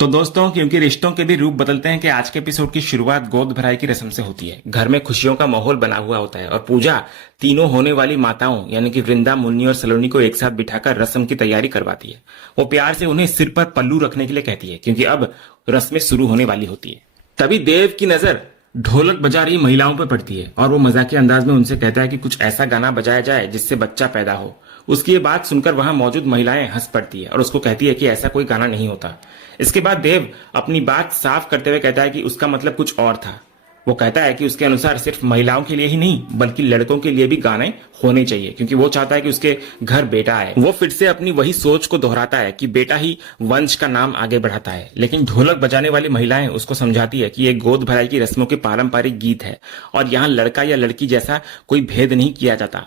तो दोस्तों, क्योंकि रिश्तों के भी रूप बदलते हैं कि आज के एपिसोड की शुरुआत गोद भराई की रस्म से होती है। घर में खुशियों का माहौल बना हुआ होता है और पूजा तीनों होने वाली माताओं यानी कि वृंदा, मुन्नी और सलोनी को एक साथ बिठाकर रस्म की तैयारी करवाती है। वो प्यार से उन्हें सिर पर पल्लू रखने के लिए कहती है क्योंकि अब रस्में शुरू होने वाली होती है। तभी देव की नजर ढोलक बजा रही महिलाओं पर पड़ती है और वो मजाकी अंदाज में उनसे कहता है कि कुछ ऐसा गाना बजाया जाए जिससे बच्चा पैदा हो। उसकी ये बात सुनकर वहां मौजूद महिलाएं हंस पड़ती है और उसको कहती है कि ऐसा कोई गाना नहीं होता। इसके बाद देव अपनी बात साफ करते हुए कहता है कि उसका मतलब कुछ और था। वो कहता है कि उसके अनुसार सिर्फ महिलाओं के लिए ही नहीं बल्कि लड़कों के लिए भी गाने होने चाहिए क्योंकि वो चाहता है कि उसके घर बेटा आए। वो फिर से अपनी वही सोच को दोहराता है कि बेटा ही वंश का नाम आगे बढ़ाता है। लेकिन ढोलक बजाने वाली महिलाएं उसको समझाती है कि ये गोद भराई की रस्मों के पारंपरिक गीत है और यहाँ लड़का या लड़की जैसा कोई भेद नहीं किया जाता।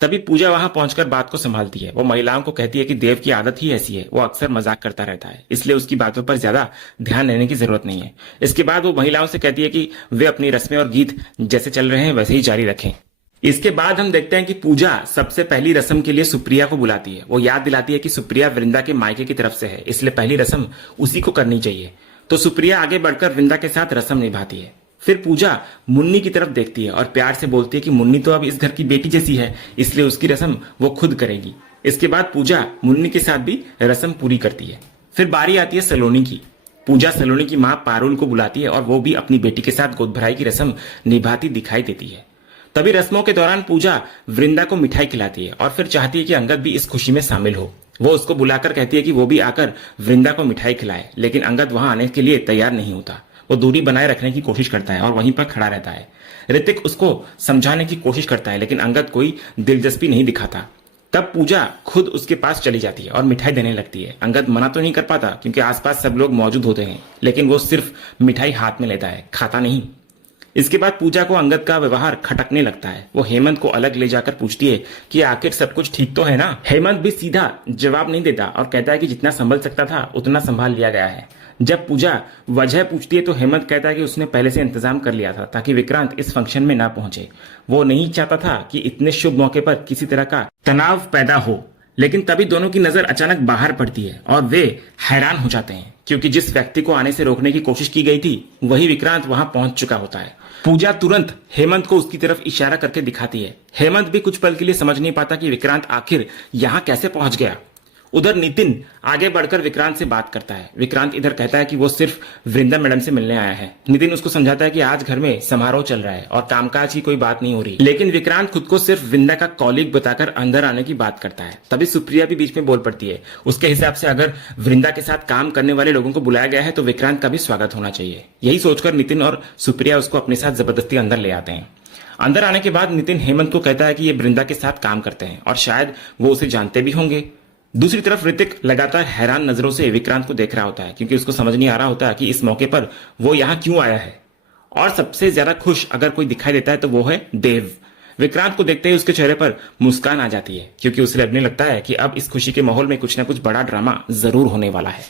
तभी पूजा वहां पहुंचकर बात को संभालती है। वो महिलाओं को कहती है कि देव की आदत ही ऐसी है, वो अक्सर मजाक करता रहता है, इसलिए उसकी बातों पर ज्यादा ध्यान देने की जरूरत नहीं है। इसके बाद वो महिलाओं से कहती है कि वे अपनी रस्में और गीत जैसे चल रहे हैं वैसे ही जारी रखें। इसके बाद हम देखते हैं कि पूजा सबसे पहली रस्म के लिए सुप्रिया को बुलाती है। वो याद दिलाती है कि सुप्रिया वृंदा के मायके की तरफ से है, इसलिए पहली रस्म उसी को करनी चाहिए। तो सुप्रिया आगे बढ़कर वृंदा के साथ रस्म निभाती है। फिर पूजा मुन्नी की तरफ देखती है और प्यार से बोलती है कि मुन्नी तो अब इस घर की बेटी जैसी है, इसलिए उसकी रस्म वो खुद करेगी। इसके बाद पूजा मुन्नी के साथ भी रस्म पूरी करती है। फिर बारी आती है सलोनी की। पूजा सलोनी की मां पारुल को बुलाती है और वो भी अपनी बेटी के साथ गोद भराई की रस्म निभाती दिखाई देती है। तभी रस्मों के दौरान पूजा वृंदा को मिठाई खिलाती है और फिर चाहती है कि अंगद भी इस खुशी में शामिल हो। वो उसको बुलाकर कहती है कि वो भी आकर वृंदा को मिठाई खिलाए, लेकिन अंगद वहां आने के लिए तैयार नहीं होता। वो दूरी बनाए रखने की कोशिश करता है और वहीं पर खड़ा रहता है। ऋतिक उसको समझाने की कोशिश करता है लेकिन अंगद कोई दिलचस्पी नहीं दिखाता। तब पूजा खुद उसके पास चली जाती है और मिठाई देने लगती है। अंगद मना तो नहीं कर पाता क्योंकि आसपास सब लोग मौजूद होते हैं, लेकिन वो सिर्फ मिठाई हाथ में लेता है, खाता नहीं। इसके बाद पूजा को अंगद का व्यवहार खटकने लगता है। वो हेमंत को अलग ले जाकर पूछती है कि आखिर सब कुछ ठीक तो है ना। हेमंत भी सीधा जवाब नहीं देता और कहता है कि जितना संभल सकता था उतना संभाल लिया गया है। जब पूजा वजह पूछती है तो हेमंत कहता है कि उसने पहले से इंतजाम कर लिया था ताकि विक्रांत इस फंक्शन में ना पहुंचे। वो नहीं चाहता था कि इतने शुभ मौके पर किसी तरह का तनाव पैदा हो। लेकिन तभी दोनों की नजर अचानक बाहर पड़ती है और वे हैरान हो जाते हैं क्योंकि जिस व्यक्ति को आने से रोकने की कोशिश की गई थी वही विक्रांत वहां पहुंच चुका होता है। पूजा तुरंत हेमंत को उसकी तरफ इशारा करके दिखाती है। हेमंत भी कुछ पल के लिए समझ नहीं पाता कि विक्रांत आखिर यहाँ कैसे पहुंच गया। उधर नितिन आगे बढ़कर विक्रांत से बात करता है। विक्रांत इधर कहता है कि वो सिर्फ वृंदा मैडम से मिलने आया है। नितिन उसको समझाता है कि आज घर में समारोह चल रहा है और कामकाज की कोई बात नहीं हो रही, लेकिन विक्रांत खुद को सिर्फ वृंदा का कॉलीग बताकर अंदर आने की बात करता है। तभी सुप्रिया भी बीच में बोल पड़ती है। उसके हिसाब से अगर वृंदा के साथ काम करने वाले लोगों को बुलाया गया है तो विक्रांत का भी स्वागत होना चाहिए। यही सोचकर नितिन और सुप्रिया उसको अपने साथ जबरदस्ती अंदर ले आते हैं। अंदर आने के बाद नितिन हेमंत को कहता है कि ये वृंदा के साथ काम करते हैं और शायद वो उसे जानते भी होंगे। दूसरी तरफ ऋतिक लगातार हैरान नजरों से विक्रांत को देख रहा होता है क्योंकि उसको समझ नहीं आ रहा होता कि इस मौके पर वो यहाँ क्यों आया है। और सबसे ज्यादा खुश अगर कोई दिखाई देता है तो वो है देव। विक्रांत को देखते ही उसके चेहरे पर मुस्कान आ जाती है क्योंकि उसे लगने लगता है कि अब इस खुशी के माहौल में कुछ ना कुछ बड़ा ड्रामा जरूर होने वाला है।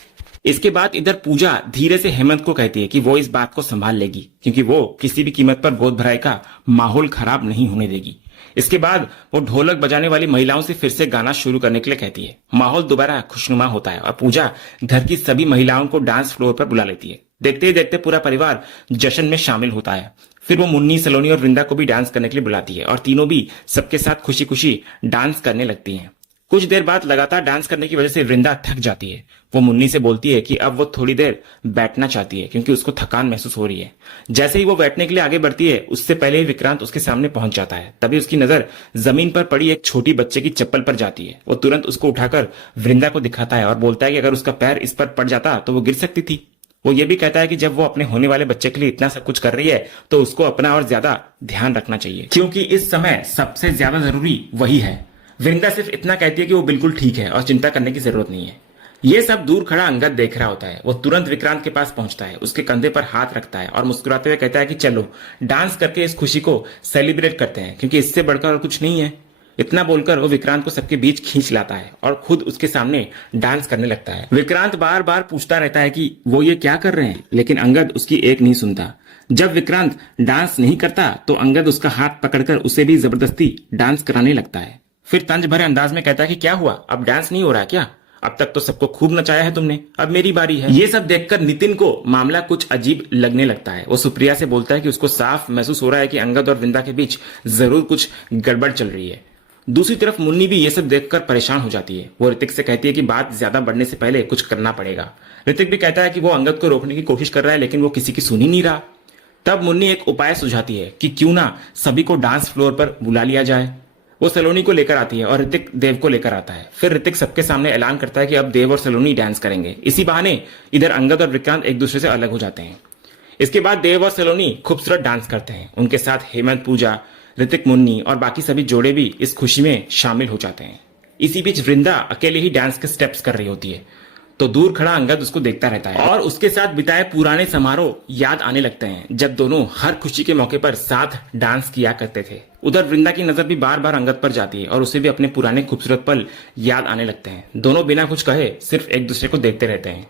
इसके बाद इधर पूजा धीरे से हेमंत को कहती है कि वो इस बात को संभाल लेगी क्योंकि वो किसी भी कीमत पर गोद भराई का माहौल खराब नहीं होने देगी। इसके बाद वो ढोलक बजाने वाली महिलाओं से फिर से गाना शुरू करने के लिए कहती है। माहौल दोबारा खुशनुमा होता है और पूजा घर की सभी महिलाओं को डांस फ्लोर पर बुला लेती है। देखते ही देखते पूरा परिवार जश्न में शामिल होता है। फिर वो मुन्नी, सलोनी और वृंदा को भी डांस करने के लिए बुलाती है और तीनों भी सबके साथ खुशी खुशी डांस करने लगती हैं। कुछ देर बाद लगातार डांस करने की वजह से वृंदा थक जाती है। वो मुन्नी से बोलती है कि अब वो थोड़ी देर बैठना चाहती है क्योंकि उसको थकान महसूस हो रही है। जैसे ही वो बैठने के लिए आगे बढ़ती है उससे पहले ही विक्रांत उसके सामने पहुंच जाता है। तभी उसकी नजर जमीन पर पड़ी एक छोटी बच्चे की चप्पल पर जाती है। वो तुरंत उसको उठाकर वृंदा को दिखाता है और बोलता है कि अगर उसका पैर इस पर पड़ जाता तो वो गिर सकती थी। वो ये भी कहता है कि जब वो अपने होने वाले बच्चे के लिए इतना सब कुछ कर रही है तो उसको अपना और ज्यादा ध्यान रखना चाहिए क्योंकि इस समय सबसे ज्यादा जरूरी वही है। वृंदा सिर्फ इतना कहती है कि वो बिल्कुल ठीक है और चिंता करने की जरूरत नहीं है। ये सब दूर खड़ा अंगद देख रहा होता है। वो तुरंत विक्रांत के पास पहुंचता है, उसके कंधे पर हाथ रखता है और मुस्कुराते हुए कहता है कि चलो डांस करके इस खुशी को सेलिब्रेट करते हैं क्योंकि इससे बढ़कर और कुछ नहीं है। इतना बोलकर वो विक्रांत को सबके बीच खींच लाता है और खुद उसके सामने डांस करने लगता है। विक्रांत बार बार पूछता रहता है कि वो ये क्या कर रहे हैं, लेकिन अंगद उसकी एक नहीं सुनता। जब विक्रांत डांस नहीं करता तो अंगद उसका हाथ पकड़कर उसे भी जबरदस्ती डांस कराने लगता है। फिर तंज भरे अंदाज में कहता है कि क्या हुआ, अब डांस नहीं हो रहा क्या? अब तक तो सबको खूब नचाया है तुमने, अब मेरी बारी है। ये सब देखकर नितिन को मामला कुछ अजीब लगने लगता है। वो सुप्रिया से बोलता है कि उसको साफ महसूस हो रहा है कि अंगद और वृंदा के बीच जरूर कुछ गड़बड़ चल रही है। दूसरी तरफ मुन्नी भी ये सब देखकर परेशान हो जाती है। वो ऋतिक से कहती है कि बात ज्यादा बढ़ने से पहले कुछ करना पड़ेगा। ऋतिक भी कहता है कि वो अंगद को रोकने की कोशिश कर रहा है, लेकिन वो किसी की सुन ही नहीं रहा। तब मुन्नी एक उपाय सुझाती है कि क्यों ना सभी को डांस फ्लोर पर बुला लिया जाए। वो सलोनी को लेकर आती है और ऋतिक देव को लेकर आता है। फिर ऋतिक सबके सामने ऐलान करता है कि अब देव और सलोनी डांस करेंगे। इसी बहाने इधर अंगद और विक्रांत एक दूसरे से अलग हो जाते हैं। इसके बाद देव और सलोनी खूबसूरत डांस करते हैं। उनके साथ हेमंत, पूजा, ऋतिक, मुन्नी और बाकी सभी जोड़े भी इस खुशी में शामिल हो जाते हैं। इसी बीच वृंदा अकेले ही डांस के स्टेप्स कर रही होती है, तो दूर खड़ा अंगद उसको देखता रहता है और उसके साथ बिताए पुराने समारोह याद आने लगते हैं, जब दोनों हर खुशी के मौके पर साथ डांस किया करते थे। उधर वृंदा की नजर भी बार बार अंगद पर जाती है और उसे भी अपने पुराने खूबसूरत पल याद आने लगते हैं। दोनों बिना कुछ कहे सिर्फ एक दूसरे को देखते रहते हैं।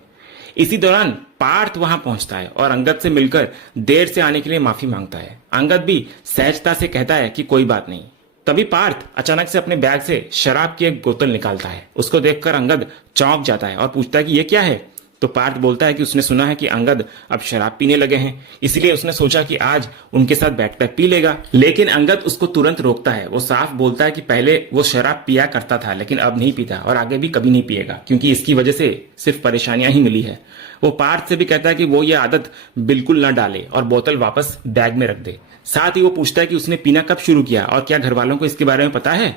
इसी दौरान पार्थ वहां पहुंचता है और अंगद से मिलकर देर से आने के लिए माफी मांगता है। अंगद भी सहजता से कहता है कि कोई बात नहीं। तभी पार्थ अचानक से अपने बैग से शराब की एक बोतल निकालता है। उसको देखकर अंगद चौंक जाता है और पूछता है कि यह क्या है। तो पार्थ बोलता है कि उसने सुना है कि अंगद अब शराब पीने लगे हैं, इसलिए उसने सोचा कि आज उनके साथ बैठकर पी लेगा। लेकिन अंगद उसको तुरंत रोकता है। वो साफ बोलता है कि पहले वो शराब पिया करता था, लेकिन अब नहीं पीता और आगे भी कभी नहीं पिएगा, क्योंकि इसकी वजह से सिर्फ परेशानियां ही मिली है। वो पार्थ से भी कहता है कि वो ये आदत बिल्कुल न डाले और बोतल वापस बैग में रख दे। साथ ही वो पूछता है कि उसने पीना कब शुरू किया और क्या घर वालों को इसके बारे में पता है।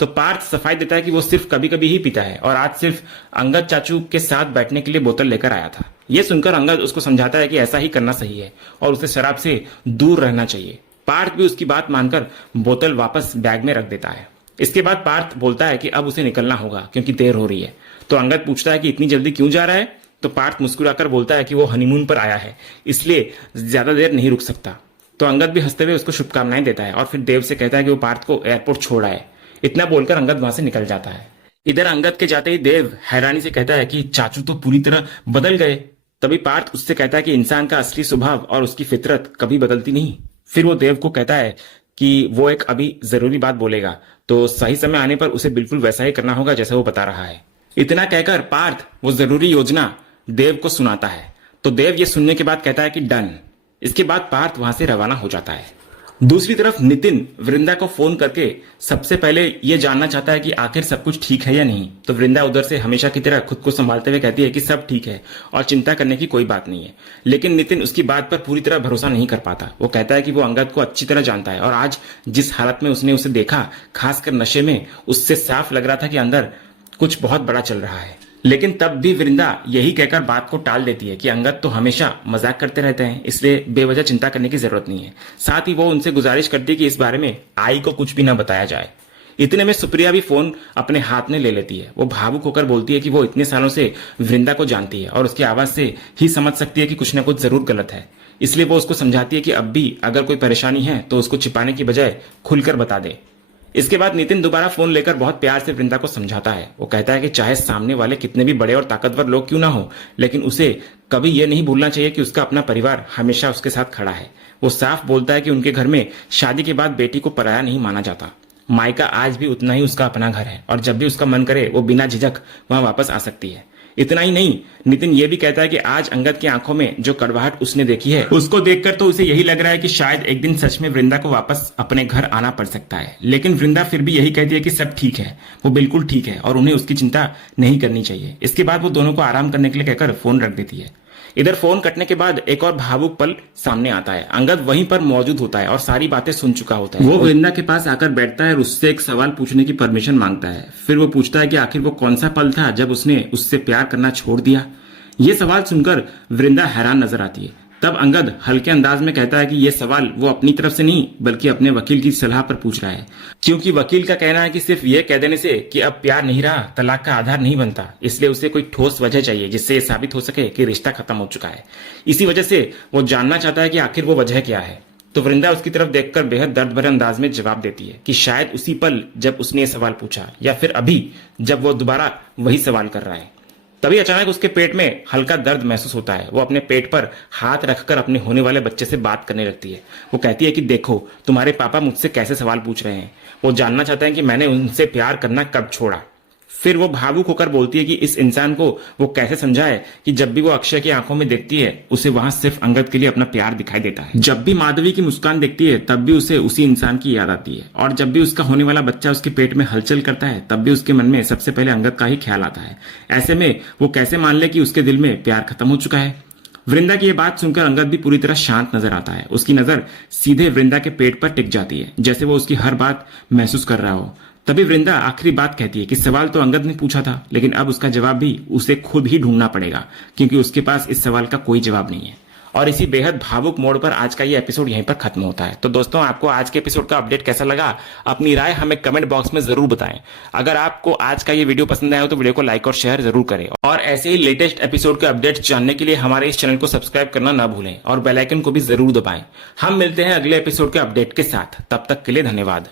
तो पार्थ सफाई देता है कि वो सिर्फ कभी कभी ही पीता है और आज सिर्फ अंगद चाचू के साथ बैठने के लिए बोतल लेकर आया था। ये सुनकर अंगद उसको समझाता है कि ऐसा ही करना सही है और उसे शराब से दूर रहना चाहिए। पार्थ भी उसकी बात मानकर बोतल वापस बैग में रख देता है। इसके बाद पार्थ बोलता है कि अब उसे निकलना होगा क्योंकि देर हो रही है। तो अंगद पूछता है कि इतनी जल्दी क्यों जा रहा है। तो पार्थ मुस्कुराकर बोलता है कि वो हनीमून पर आया है, इसलिए ज्यादा देर नहीं रुक सकता। तो अंगद भी हंसते हुए उसको शुभकामनाएं देता है और फिर देव से कहता है कि वो पार्थ को एयरपोर्ट छोड़ आए। इतना बोलकर अंगद वहां से निकल जाता है। इधर अंगद के जाते ही देव हैरानी से कहता है कि चाचू तो पूरी तरह बदल गए। तभी पार्थ उससे कहता है कि इंसान का असली स्वभाव और उसकी फितरत कभी बदलती नहीं। फिर वो देव को कहता है कि वो एक अभी जरूरी बात बोलेगा, तो सही समय आने पर उसे बिल्कुल वैसा ही करना होगा जैसा वो बता रहा है। इतना कहकर पार्थ वो जरूरी योजना देव को सुनाता है। तो देव ये सुनने के बाद कहता है कि डन। इसके बाद पार्थ वहां से रवाना हो जाता है। दूसरी तरफ नितिन वृंदा को फोन करके सबसे पहले यह जानना चाहता है कि आखिर सब कुछ ठीक है या नहीं। तो वृंदा उधर से हमेशा की तरह खुद को संभालते हुए कहती है कि सब ठीक है और चिंता करने की कोई बात नहीं है। लेकिन नितिन उसकी बात पर पूरी तरह भरोसा नहीं कर पाता। वो कहता है कि वो अंगद को अच्छी तरह जानता है और आज जिस हालत में उसने उसे देखा, खासकर नशे में, उससे साफ लग रहा था कि अंदर कुछ बहुत बड़ा चल रहा है। लेकिन तब भी वृंदा यही कहकर बात को टाल देती है कि अंगद तो हमेशा मजाक करते रहते हैं, इसलिए बेवजह चिंता करने की जरूरत नहीं है। साथ ही वो उनसे गुजारिश करती है कि इस बारे में आई को कुछ भी ना बताया जाए। इतने में सुप्रिया भी फोन अपने हाथ में ले लेती है। वो भावुक होकर बोलती है कि वो इतने सालों से वृंदा को जानती है और उसकी आवाज से ही समझ सकती है कि कुछ ना कुछ जरूर गलत है। इसलिए वो उसको समझाती है कि अब भी अगर कोई परेशानी है तो उसको छिपाने की बजाय खुलकर बता दे। इसके बाद नितिन दोबारा फोन लेकर बहुत प्यार से वृंदा को समझाता है। वो कहता है कि चाहे सामने वाले कितने भी बड़े और ताकतवर लोग क्यों ना हो, लेकिन उसे कभी यह नहीं भूलना चाहिए कि उसका अपना परिवार हमेशा उसके साथ खड़ा है। वो साफ बोलता है कि उनके घर में शादी के बाद बेटी को पराया नहीं माना जाता। मायका आज भी उतना ही उसका अपना घर है और जब भी उसका मन करे वो बिना झिझक वहां वापस आ सकती है। इतना ही नहीं, नितिन ये भी कहता है कि आज अंगद की आंखों में जो कड़वाहट उसने देखी है, उसको देखकर तो उसे यही लग रहा है कि शायद एक दिन सच में वृंदा को वापस अपने घर आना पड़ सकता है। लेकिन वृंदा फिर भी यही कहती है कि सब ठीक है, वो बिल्कुल ठीक है और उन्हें उसकी चिंता नहीं करनी चाहिए। इसके बाद वो दोनों को आराम करने के लिए कहकर फोन रख देती है। इधर फोन कटने के बाद एक और भावुक पल सामने आता है। अंगद वहीं पर मौजूद होता है और सारी बातें सुन चुका होता है। वो वृंदा के पास आकर बैठता है और उससे एक सवाल पूछने की परमिशन मांगता है। फिर वो पूछता है कि आखिर वो कौन सा पल था जब उसने उससे प्यार करना छोड़ दिया। ये सवाल सुनकर वृंदा हैरान नजर आती है। तब अंगद हल्के अंदाज में कहता है कि यह सवाल वो अपनी तरफ से नहीं बल्कि अपने वकील की सलाह पर पूछ रहा है, क्योंकि वकील का कहना है कि सिर्फ ये कह देने से कि अब प्यार नहीं रहा तलाक का आधार नहीं बनता, इसलिए उसे कोई ठोस वजह चाहिए जिससे ये साबित हो सके कि रिश्ता खत्म हो चुका है। इसी वजह से वो जानना चाहता है कि आखिर वो वजह क्या है। तो वृंदा उसकी तरफ देखकर बेहद दर्द भरे अंदाज में जवाब देती है कि शायद उसी पल जब उसने ये सवाल पूछा या फिर अभी जब वो दोबारा वही सवाल कर रहा है। तभी अचानक उसके पेट में हल्का दर्द महसूस होता है। वो अपने पेट पर हाथ रखकर अपने होने वाले बच्चे से बात करने लगती है। वो कहती है कि देखो तुम्हारे पापा मुझसे कैसे सवाल पूछ रहे हैं। वो जानना चाहते हैं कि मैंने उनसे प्यार करना कब छोड़ा। फिर वो भावुक होकर बोलती है कि इस इंसान को वो कैसे समझाए कि जब भी वो अक्षय की आंखों में देखती है उसे वहां सिर्फ अंगद के लिए अपना प्यार दिखाई देता है। जब भी माधवी की मुस्कान देखती है तब भी उसे उसी इंसान की याद आती है, और जब भी उसका होने वाला बच्चा उसके पेट में हलचल करता है तब भी उसके मन में सबसे पहले अंगद का ही ख्याल आता है। ऐसे में वो कैसे मान ले कि उसके दिल में प्यार खत्म हो चुका है। वृंदा की यह बात सुनकर अंगद भी पूरी तरह शांत नजर आता है। उसकी नजर सीधे वृंदा के पेट पर टिक जाती है, जैसे वो उसकी हर बात महसूस कर रहा हो। तभी वृंदा आखिरी बात कहती है कि सवाल तो अंगद ने पूछा था, लेकिन अब उसका जवाब भी उसे खुद ही ढूंढना पड़ेगा, क्योंकि उसके पास इस सवाल का कोई जवाब नहीं है। और इसी बेहद भावुक मोड़ पर आज का ये एपिसोड यहीं पर खत्म होता है। तो दोस्तों, आपको आज के एपिसोड का अपडेट कैसा लगा? अपनी राय हमें कमेंट बॉक्स में जरूर बताएं। अगर आपको आज का ये वीडियो पसंद आया हो तो वीडियो को लाइक और शेयर जरूर करें, और ऐसे ही लेटेस्ट एपिसोड के अपडेट्स जानने के लिए हमारे इस चैनल को सब्सक्राइब करना ना भूलें और बेल आइकन को भी जरूर दबाएं। हम मिलते हैं अगले एपिसोड के अपडेट के साथ, तब तक के लिए धन्यवाद।